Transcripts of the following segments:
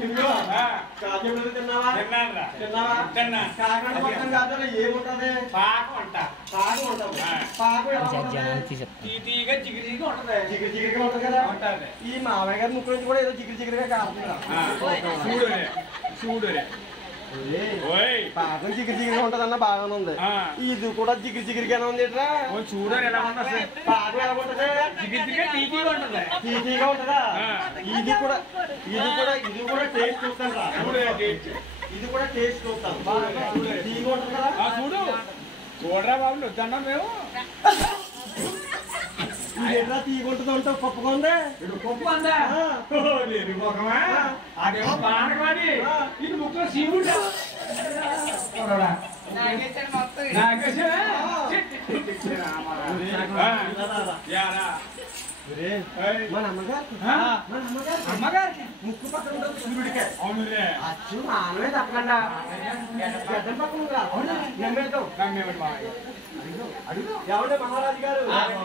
తిన్నావా తిన్నావా తిన్నా కాకినాడ మొత్తం కాదు ఏముంటది పాకు అంట పాకు ఉంటాం పాకు తీగా జిగిరిగా ఉంటది జిగిరిగా ఉంటది కదా ఉంటది ఈ మామయ్య గారి ముక్కు నుంచి కూడా ఏదో జిగిరిగా కారుతుంది చూడు పాకం జిగిరిగా ఉంటదన్న బాగానే ఉంది ఇది కూడా జిగిరిగానే ఉంది చూడండి ఎలా ఉంటుంది పాకం ఎలా ఉంటది జిగిరిగా ఉంటది తీగా ఉంటదా ఇది కూడా టేస్ట్ చూస్తాను ఇది కూడా టేస్ట్ చూస్తాను తీగా ఉంటది కదా చూడు చూడరా బాబు వద్దన్నా మేము ఎట్లా తీగుంటుంది ఉంటావు పప్పుగా ఉంది పప్పు అందా అదేమో బాగా ఇది ముక్కలు సీముంటా మన అమ్మగారికి ముక్కు పక్కన ఉంటుంది సూర్యుడికే అవునులే అచ్చు మానవే తప్పకుండా పెద్ద పక్కన నమ్మేద్దాం ఎవడే మహారాజు గారు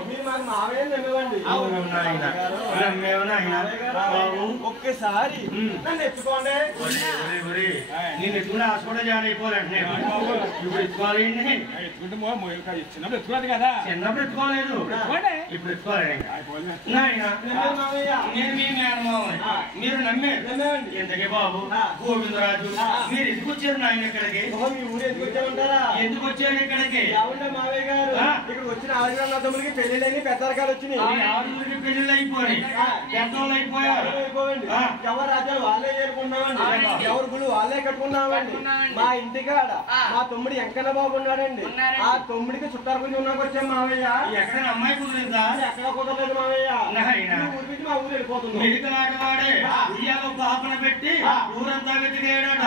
మీరు మాకు మావే నమ్మేవండి ఒక్కసారి నన్ను ఎత్తుకోండి నేను ఎత్తుకుంటే హాస్పిటల్ జాయిన్ అయిపోవాలంటే ఇప్పుడు ఎత్తుకోవాలి చిన్నప్పుడు ఎత్తుకోలేదు కదా చిన్నప్పుడు ఎత్తుకోలేదు ఇప్పుడు ఎత్తుకోవాలి మీరు నమ్మారు ఎందుకే బాబు గోవిందరాజు మీరు ఎందుకు వచ్చారు నాయన ఇక్కడికి మీ ఊరు ఎందుకు వచ్చారంటారా ఎందుకు వచ్చారు ఇక్కడికి మావయ్య గారు ఇక్కడ వచ్చిన ఆరుగురు తమ్ముడికి పెళ్లిళ్ళని పెద్దరకాలు వచ్చినాయి ఆరుగురికి పెళ్లిళ్ళు అయిపోయి పెద్దోళ్ళు అయిపోయారు ఎవరు రాజ్యాలు వాళ్ళే చేరుకున్నామండి ఎవరు గుళ్ళు వాళ్ళే కట్టుకున్నామండి మా ఇంటికాడ మా తమ్ముడు ఎంకన్న బాబు ఉన్నాడండి ఆ తమ్ముడికి చుట్టారు కొంచెం ఉన్నాకు వచ్చాం మావయ్య ఎక్కడ అమ్మాయి కుదిరిందా ఎక్కడ కుదరలేదు మావయ్య ఊరి నుంచి మా ఊరు వెళ్ళిపోతుంది పాపన పెట్టి ఊరంతా వెతికేడట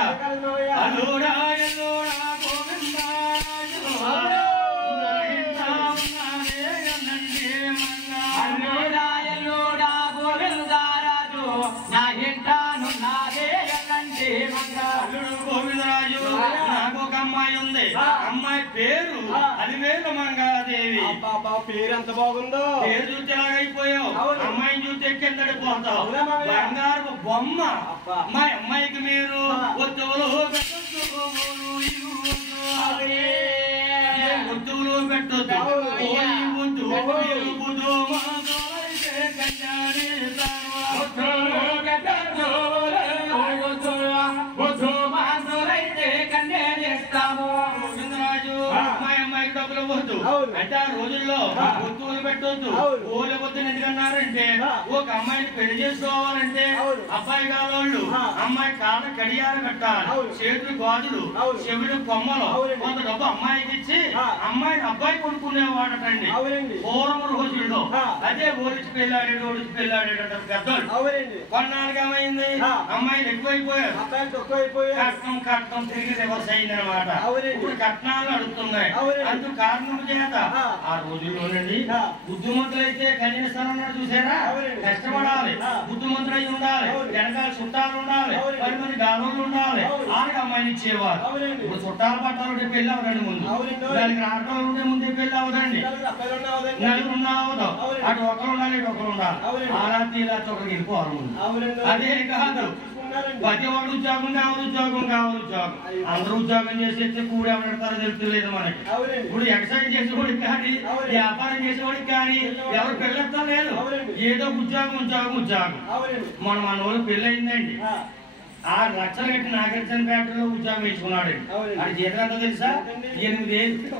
గోవిందరాజు నాకు ఒక అమ్మాయి ఉంది అమ్మాయి పేరు అలివేలు మంగాదేవి పేరు ఎంత బాగుందో పేరు చూస్తే ఎలాగైపోయావు అమ్మాయిని చూస్తే కిందడిపోతావు బంగారు బొమ్మ మా అమ్మాయికి మీరు ఒత్తువులు ఒత్తువులు పెట్టొద్దు అంటే ఆ రోజుల్లో ఒత్తువులు పెట్టొద్దు ఓలు వద్దని ఎందుకన్నారంటే ఒక అమ్మాయిని పెళ్లి చేసుకోవాలంటే అబ్బాయి కావాళ్ళు అమ్మాయి కాళ్ళ కడియాలు కట్టాలి చేతులు గాజులు చెవులు కొమ్మలు కొంత డబ్బు అమ్మాయికి ఇచ్చి అమ్మాయిని అబ్బాయి కొనుక్కునేవాడటండి పూర్వం రోజుల్లో అదే ఓడిచి పెళ్ళాడేటంటారు పెద్దలు కొన్నాళ్ళకి ఏమైంది అమ్మాయిలు ఎక్కువైపోయారు కట్నం తిరిగి రివర్స్ అయింది అనమాట ఇప్పుడు కట్నాలు అడుగుతున్నాయి అందుకు కారణం చేత ఆ రోజుల్లోనండి బుద్ధిమంతులు అయితే కన్యాస్థానం చూసారా కష్టపడాలి బుద్ధిమంతులు అయి ఉండాలి వెనకాల చుట్టాలు ఉండాలి 10 మంది గాలోళ్ళు ఉండాలి ఆడికి అమ్మాయిని ఇచ్చేవారు ఇప్పుడు చుట్టాలు పట్టాలు పెళ్లి అవదండి ముందు దానికి రావడం ఉంటే ముందే పెళ్లి అవదండి నలుగురు అవదు అటు ఒకరు ఉండాలి ఇటు ఒకరు ఉండాలి ఆ రాత్రి ఇలా ఒకరికి వెళ్ళిపోవాలి ముందు అదే కాదు ప్రతివాడు ఉద్యోగం కావాలి అందరూ ఉద్యోగం చేసేస్తే కూడి ఎవరు తెలుస్తలేదు మనకి ఇప్పుడు ఎక్సైజ్ చేసేవాడికి కానీ వ్యాపారం చేసేవాడికి కానీ ఎవరు పెళ్ళెత్తా లేదు ఏదో ఉద్యోగం మన వాళ్ళు పెళ్ళి అయిందండి 6 లక్షలు కట్టి నాగార్జునపేటలో ఉద్యోగం వేసుకున్నాడు అది జీతం ఎంతో తెలుసా 8,000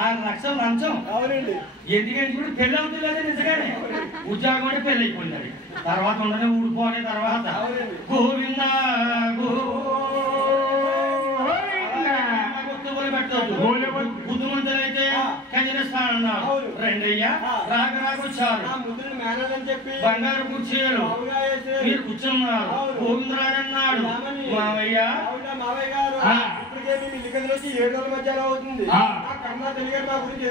6 లక్షలు లంచం ఎందుకంటే ఇప్పుడు పెళ్లి అవుతుంది నిజంగానే ఉద్యోగం అంటే పెళ్లి అయిపోయింది తర్వాత ఉండనే ఊడిపోనే తర్వాత గోవింద బుద్ధిమంతులు అయితే కన్యాస్థానం రెండయ్యా రాగొచ్చారు బంగారు కుర్చీలు మీరు కూర్చున్నారు గోవిందరాజు అన్నాడు మావయ్య ఇప్పటికే మేము ఇల్లు కింద వచ్చి 7 రోజుల మధ్యలో అవుతుంది కన్నా తెలియదు మా గురించి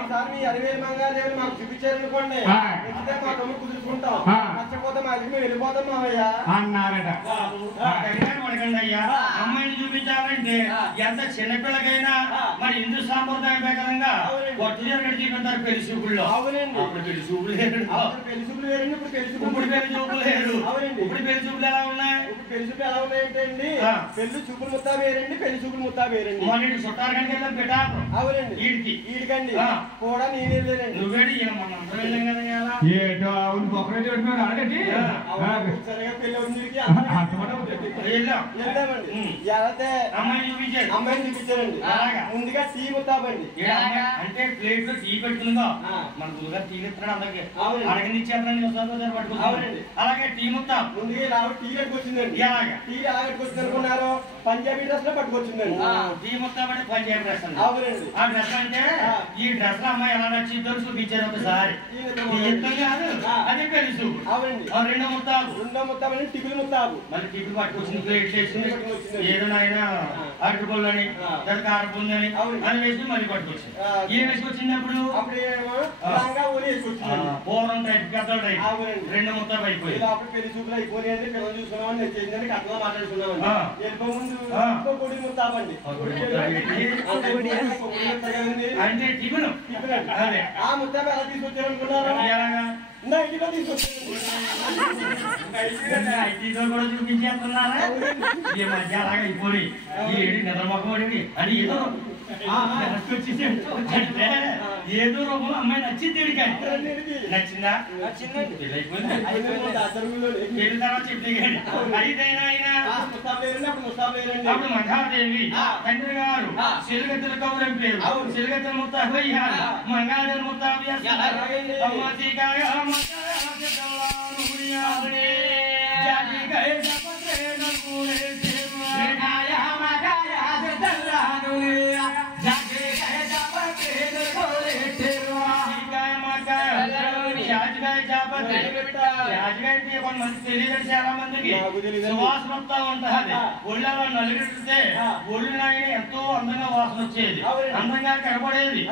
ఈసారి మీ 60,000 మంగాదేవి మాకు చూపించారనుకోండి నచ్చితే మా తమ్ముడు కుదుర్చుకుంటాం నచ్చకపోతే మా అదికి మేము వెళ్ళిపోతాం మావయ్య అన్నారట అయ్యా అమ్మాయిని చూపించాలంటే ఎంత చిన్నపిల్లకైనా మరి హిందూ సాంప్రదాయం ప్రకారంగా కొత్త జరిగిన చూపించారు పెళ్లి చూపుల్లో అప్పుడు పెళ్లి చూపులు లేరు ఇప్పుడు పెళ్లి చూపులు లేరు ఇప్పుడు పెళ్లి చూపులు ఎలా ఉన్నాయి? ఇప్పుడు పెళ్లి చూపులు ఎలా ఉన్నాయంటే పెళ్లి చూపులు ముత్తా వేరండి, పెళ్లి చూపులు ముత్తా వేరండి. మొన్న చుట్టాలు కనుక వెళ్ళాం పెట్టారు. అవునండి. ఈడికండి కూడా నేను వెళ్ళానండి. నువ్వేడి మొన్న అందరూ వెళ్ళాం కదా. సరిగా పెళ్లి అవుతుంది వెళ్ళామండి. అమ్మాయిని చూపించారండి. ముందుగా టీ ముత్తాబండి అంటే ప్లేట్ లో టీ పెట్టుకుందో మన గురుగారు టీ ఇస్తున్నాడు అందరికి అడగనిచ్చేస్తాను పట్టుకుంటాం. అలాగే టీ ముత్తా ముందుగా ఇలా టీ కట్టుకొచ్చిందండి. టీ ఎలా కట్టుకొచ్చింది అనుకున్నారు? పంజాబీ డ్రెస్ లో పట్టుకొచ్చిందండి. టీ ముత్తా అంటే పంజాబీ డ్రెస్ అండి. అవునండి. ఆ డ్రెస్ అంటే ఈ డ్రెస్ లో అమ్మాయి ఎలా నచ్చిందో చూపించారు ఒకసారి. కాదు అదే పెళ్లి చూపు. అవునండి. రెండో ముత్తాబు అంటే టిఫిన్ ముత్తాబు. మళ్ళీ టిఫిన్ పట్టుకొచ్చింది. ప్లేట్ వేసింది. ఏదైనా అయినా అరటిపళ్ళని కారపుందని అని వేసి మళ్ళీ పట్టుకొచ్చింది. ఏం వేసుకొచ్చింది అప్పుడు? పూర్వం టైప్ పెద్ద టైప్. రెండు ముత్తాబు అయిపోయింది. పెళ్లి చూపులు అయిపోయినాయండి. పిల్లలు చూసుకున్నామని చేసిందని కట్లా మాట్లాడుకున్నామండి. వెళ్ళిపో ముందు కొడి ముత్తాబండి అంటే టిఫిన్. అదే ఆ ముత్తాబు ఎలా తీసుకొచ్చారనుకున్నారు? ఇంటిలో కూడా చూపించేస్తున్నారా? ఈ మధ్య అలాగే అయిపోయి నిద్రమొక్కడి అని ఏదో అంటే ఏదో రూపంలో అమ్మాయి నచ్చింది. నచ్చిందా? నచ్చిందండి. పెళ్లి అయిపోయింది. పెళ్లి తర్వాత చెప్పి అయితేనా అప్పుడు మహాదేవి తండ్రి గారు సిలుగతుల కౌరం పేరు సిలుగతుల ముత్తాబయ్యారు. మంగాదేవి ముత్తాబయ్యారు. కొంతమంది తెలియదు, చాలా మందికి సువాసన వస్తా ఉంటుంది. ఒళ్ళో నలుగురితే ఒళ్ళు నాయన ఎంతో అందంగా వాసన వచ్చేది, అందంగా కనపడేది.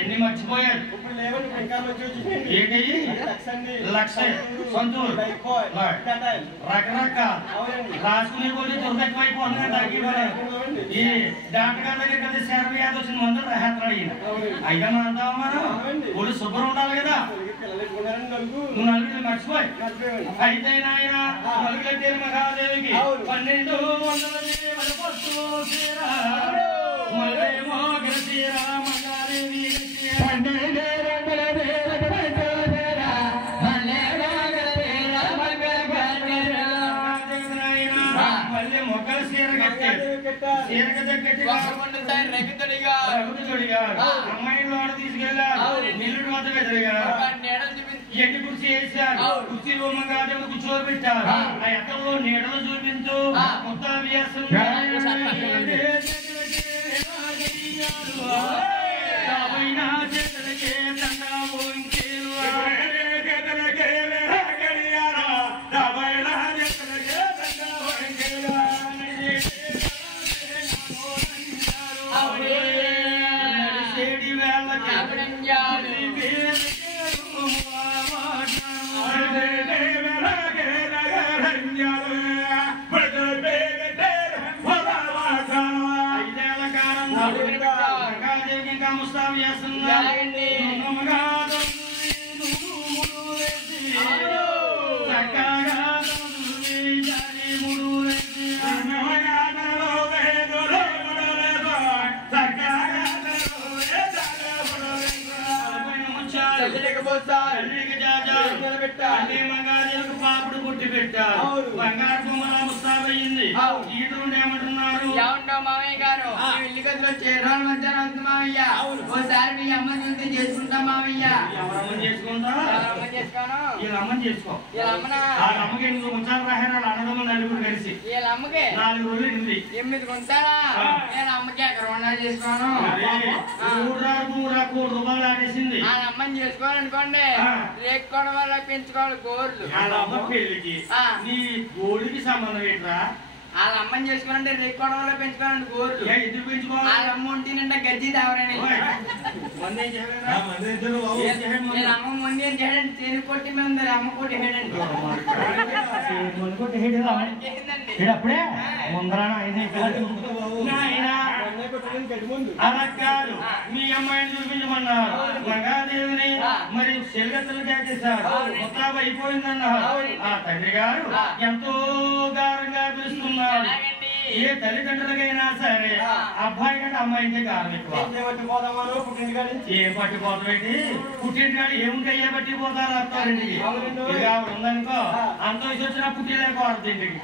ఎన్ని మర్చిపోయారు. ఏంటి లక్ష సంతూర్ రకరకాల రాసుకునే కొద్ది దుర్గమైపోతుంది. ఈ డాక్టర్ గారి దగ్గర కదా శరణ వ్యాధి వచ్చిన మందు రాహేస్తాడు ఈయన. అయితే అంటావా మనం ఒళ్ళు శుభ్రం ఉండాలి కదా. నువ్వు నలుగురు మర్చిపోయి అయితే నాయన నలుగురు మహాదేవికి 12 మొక్కల సీర కట్టాడు. అమ్మాయిని వాడు తీసుకెళ్ళారు. నిల్లుడు వద్ద ఎదురుగారు. ఎండి కుర్చీ వేశారు. కుర్చీ రూమంగా కూర్చోబెట్టారు. ఆ ఎక్కడో నీడలు చూపించు మొత్తం పాపుడు పుట్టి పెట్టారు. బంగారు బొమ్మల ముస్తాబయ్యింది. ఈదుండి ఏమంటున్నారు? మామయ్య గారు ఇల్లు గదిలో చేరాలి మధ్యాహ్నం మామయ్య. ఓసారి మీ అమ్మని చూస్తే చేసుకుంటాం మామయ్య. ఎవరమ్మని చేసుకుంటా? వీళ్ళమ్మని చేసుకో. అమ్మకి 8 గుంటాలు రాహారు. అన్నదమ్ములు నలుగురు కలిసి వీళ్ళమ్మకి 4 రోజులు 8 గుంటాలా? నేను అమ్మకి ఎక్కడ ఉన్నా చేసుకోను. 3 కోటి రూపాయలు ఆడేసింది. వాళ్ళ అమ్మని చేసుకోవాలనుకోండి రేక్కోవడం వల్ల పెంచుకోవాలి గోర్లు. వాళ్ళ అమ్మ పెళ్లికి నీ గోళ్ళకి సంబంధం ఏంట్రా? వాళ్ళ అమ్మని చేసుకోవాలంటే రేక్కోవడం వల్ల పెంచుకోవాలంటే గోర్లు. ఎందుకు పెంచుకోవాలి? వాళ్ళ అమ్మ ఉంటే నిండా గజ్జి తావరని అమ్మ ముందు ఏం చేయడండి. చేను కొట్టి మీద అమ్మ కొట్టి హేడండి. అప్పుడే ముందరా అలా కాదు మీ అమ్మాయిని చూపించమన్నారు మంగాదేవిని మరి చెల్లెత్తలు కేకేశారు ముస్తాబు అయిపోయిందన్నారు ఆ తండ్రి గారు ఎంతో గారంగా పిలుస్తున్నారు ఏ తల్లిదండ్రులకైనా సరే అబ్బాయి కంటే అమ్మాయికే గారం ఎక్కువ ఏం పట్టిపోతామేంటి పుట్టింటికాడు ఏముంటాయే పట్టిపోతారు అత్తారింటికి ఇది ఆవిడ ఉందనుకో అంత వయసు వచ్చినా పుట్టిలేకూడదు ఇంటికి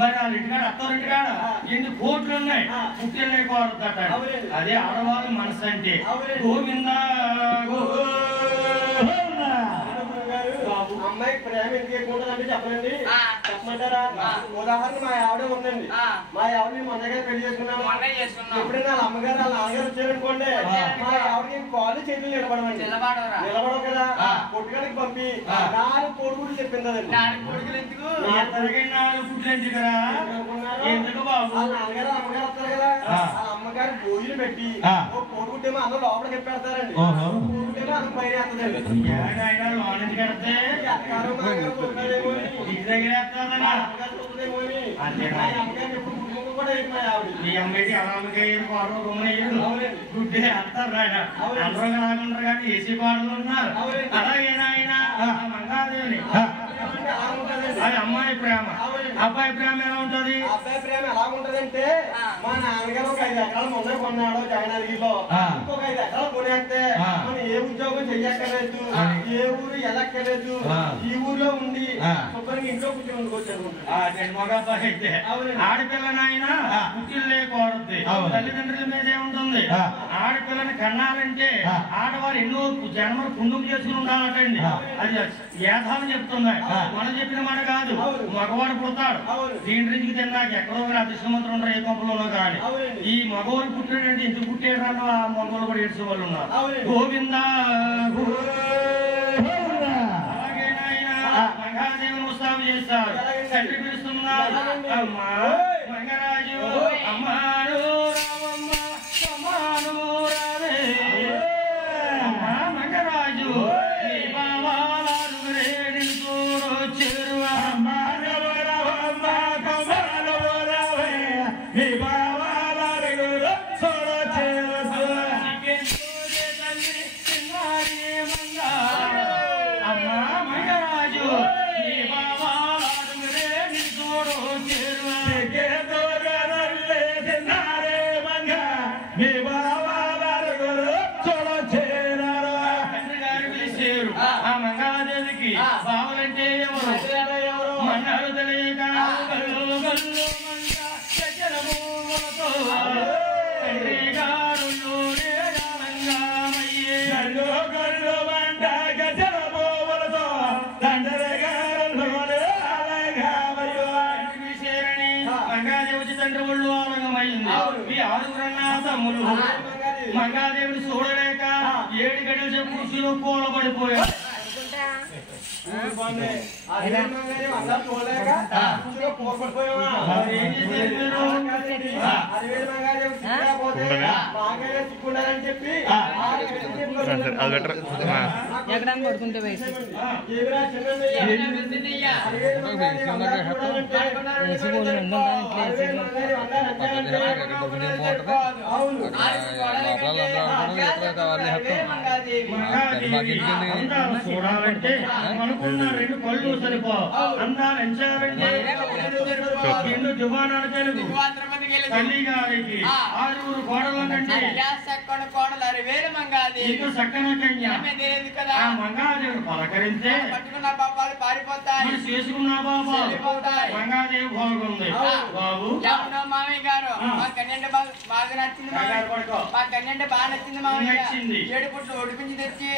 మరి వాళ్ళ ఇంటికాడ అత్తారింటికాడ ఎన్ని కోట్లు ఉన్నాయి పుట్టిలేకూడదట అదే ఆడవాళ్ళ మనసు అంటే గోవిందా అమ్మాయి ప్రేమ ఎందుకు ఎక్కువ ఉంటుందంటే చెప్పండి చెప్పమంటారా ఉదాహరణ మా ఆవిడ ఉందండి మా ఆవిడ మొన్నగా పెళ్లి చేసుకున్నాము ఎప్పుడైనా వాళ్ళ అమ్మగారు వాళ్ళ నాన్నగారు వచ్చారనుకోండి మా ఆవిడకి కాళ్ళు చేతులు నిలబడమండి నిలబడవు కదా కొట్టుకాడికి పంపి 4 కొడుకులు చెప్పింది వాళ్ళ నాన్నగారు అమ్మగారు వస్తారు కదా వాళ్ళ అమ్మగారు భోజనం పెట్టి కొడుకుంటేమో అన్నం లోపలికి పెడతారండి కొడుకుంటేమో అన్నం పైన ఏసీ పాటలు ఉన్నారు అలాగేనా ఆయన మంగాదేవిని అది అమ్మాయి ప్రేమ అబ్బాయి ప్రేమ ఎలా ఉంటది అబ్బాయి ప్రేమ ఎలా ఉంటదంటే మా నాన్నగారు ఒక 5 ఎకరాలు మొన్న కొన్నాడు జగనాగిరిలో ఇంకొక 5 ఎకరాలు కొనేస్తే మనం ఏ ఉద్యోగం చెయ్యక్కర్లేదు ఏ ఊరు వెళ్ళక్కర్లేదు ఈ ఊర్లో ఉండి శుభ్రంగా ఇంట్లో కూర్చొని వండుకోవచ్చు మగబ్బాయి అయితే ఆడపిల్ల నాయన పుట్టిల్లు లేకూడదు తల్లిదండ్రుల మీద ఏముంటుంది ఆడపిల్లని కన్నాలంటే ఆడవారు ఎన్నో జన్మలు పుణ్యం చేసుకుని ఉండాలటండి అది వేదాలు చెప్తున్నాయి మనం చెప్పిన మాట కాదు మగవాడు పుడతాడు దీని రించికి తిన్నాక ఎక్కడో అదృష్టమంతులు ఉంటారు ఏ కొంపలోనో కానీ ఈ మగవాడు పుట్టాడంటే ఎందుకు పుట్టాడు అన్న ఆ మగవాళ్ళు కూడా ఏడ్చే వాళ్ళు ఉన్నారు గోవిందా అలాగేనాయన మంగాదేవిని ముస్తాబు చేస్తారు తండ్రి పిలుస్తున్నారు అమ్మా మంగరాజు అమ్మాను రామమ్మ అమ్మాను రావే అమ్మా మంగరాజు బావలంటే ఎవరు మన్నాడు తెలియక మంగాదేవి తండ్రి ఒళ్ళు ఆరంగమైంది ఈ 6 తమ్ములు మంగాదేవిని చూడలేక 7 గడియలు చెప్పు కూర్చులో కూలబడిపోయారు పడుకుంటే వయసు చూడాలంటే అనుకున్న 2 కళ్ళు సరిపో అందాలు ఎంచారంటే జుబానాడు తెలుగు తల్లి గారికి 6 కోడలంటే చక్కన మంగాదేవి పలకరిస్తే చేసుకున్న బాబా మంగాదేవి బాగుంది బాబు మామయ్య గారు మా కన్యంటే బాగా నచ్చింది మా కన్యంటే బాగా నచ్చింది మామయ్య 7 పుట్లు ఒడిపించి తెచ్చి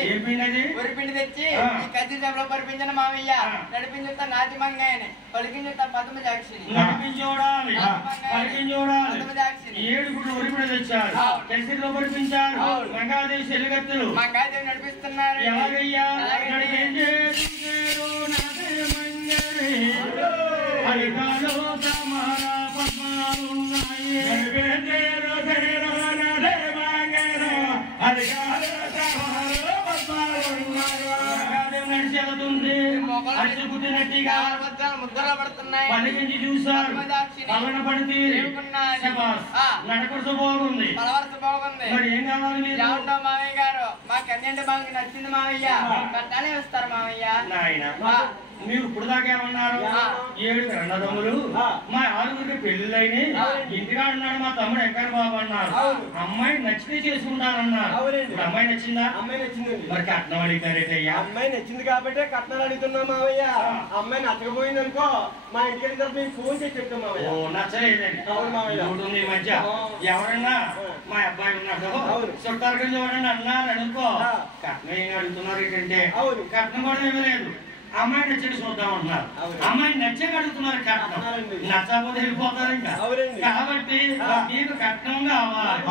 ఒడిపిండి తెచ్చి ఈ కత్తి సభలో పరిపించిన మామయ్య నడిపించుతా నాతి మంగాయని పలికించుతా పద్మజాక్షిని చూడాలి 7 పుట్లు ఒడిపిండి తెచ్చారు కత్తిలో పరిపించారు మంగాదేవి చెల్లిగత్తులు మంగాదేవి నడిపిస్తున్నారు ఎలాగయ్యా నడిచేస్తుంది అచ్చు పుట్టినట్టుగా ముద్రలు పడుతున్నాయి పలికించి చూశారు పలన పడితే నడకడుచు బాగుంది మరి ఏం కావాలి మీరు ఏమంటావు మామయ్య గారు మా కన్యంటే బాగా నచ్చింది మామయ్య కట్టాలే వస్తారు మామయ్య నాయన మీరు ఇప్పుడు దాకా ఏమన్నారు 7 అన్నదమ్ములు మా 6గురికి పెళ్లిళ్ళైన ఇంటిగా అన్నాడు మా తమ్ముడు ఎక్కడ బాబు అన్నారు అమ్మాయి నచ్చితే చేసుకుంటానన్నారు ఇప్పుడు అమ్మాయి నచ్చిందా అమ్మాయి నచ్చిందండి మరి కట్నం అడిగారేటయ్యా అమ్మాయి నచ్చింది కాబట్టి కట్నాలు అడుగుతున్నా మావయ్య అమ్మాయి నచ్చకపోయింది అనుకో మా ఇంటికి వెళ్ళిన తర్వాత ఫోన్ చేసి చెప్తాం మావయ్య నచ్చలేదండి అవును మావయ్య ఈ మధ్య ఎవరన్నా మా అబ్బాయి ఉన్నాడు చుట్టాల కింద ఎవరన్నా అన్నారు అనుకో కట్నం ఏం అడుగుతున్నారు ఏంటంటే కట్నం కూడా ఏమీ లేదు అమ్మాయి నచ్చని చూద్దాం అంటున్నారు అమ్మాయి నచ్చక అడుగుతున్నారు కట్నం నచ్చకపోతే వెళ్ళిపోతారు ఇంకా కాబట్టి నీకు కట్నం కావాలి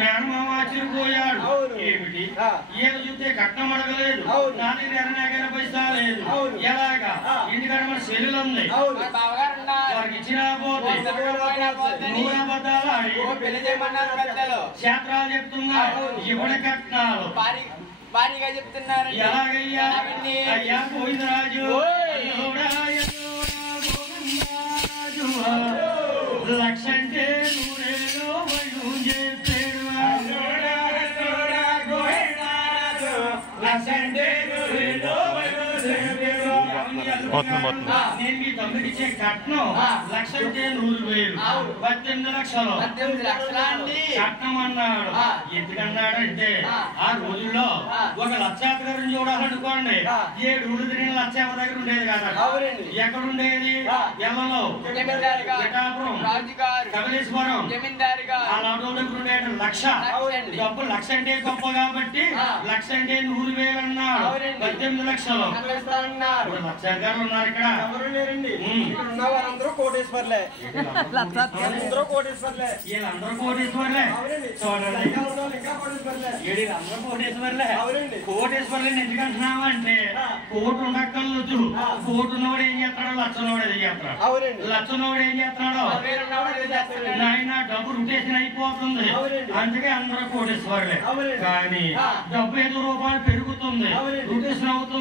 మేనమామ ఆశ్చర్యపోయాడు ఏమిటి ఈయన చూస్తే కట్నం అడగలేదు నా దగ్గర 20 పైసా లేదు ఎలాగా ఇంటికాడ మన సెల్లులు ఉంది వారికి ఇచ్చినా పోతే నూనె అబద్ధాలు ఆడి క్షేత్రాలు చెప్తున్నారు ఇవ్వడ కట్నాలు భారీగా చెప్తున్నారు ఎలాగయ్యా అయ్యా గోవిందరాజు లక్ష అంటే నూరేలో వైను చెప్పాడు లక్ష అంటే నూరేలో నేను మీ తమ్ముడికి ఇచ్చే కట్నం 1,00,000 అంటే 100,000 18 లక్షలు కట్నం అన్నాడు ఎందుకన్నాడంటే ఆ రోజుల్లో 1,00,000 గారిని చూడాలనుకోండి 7 ఊళ్ళు తిరిగిన 1,00,000 ఎవరి దగ్గర ఉండేది కదా ఎక్కడ ఉండేది ఎల్లలో పిఠాపురం కమలేశ్వరం ఆ లాడో దగ్గర ఉండేది 1,00,000 డబ్బు 1,00,000 అంటే గొప్ప కాబట్టి 1,00,000 అంటే 100,000 అన్నాడు 18 లక్షలు 1,00,000 గారు ఉన్నారు ఇక్కడ ఎవరు లేరండి ఇక్కడ ఉన్న వారందరూ కోటేశ్వర్లే అందరూ కోటేశ్వర్లే వీళ్ళందరూ కోటేశ్వర్లే చూడండి ఇంకా కోటేశ్వర్లే వీళ్ళందరూ కోటేశ్వర్లే అవునండి కోటేశ్వర్లే ఎందుకంటున్నావు అంటే కోటు ఉండక్కర్లేదు కోటు ఉన్నవాడు ఏం చేస్తాడో లక్షనోడు ఏం చేస్తాడు అవునండి లక్షనోడు ఏం చేస్తున్నాడో నాయన డబ్బు రొటేషన్ అయిపోతుంది అందుకే అందరూ కోటేశ్వర్లే కానీ డబ్బు 5 రూపాయలు పెరుగుతుంది రొటేషన్ అవుతుంది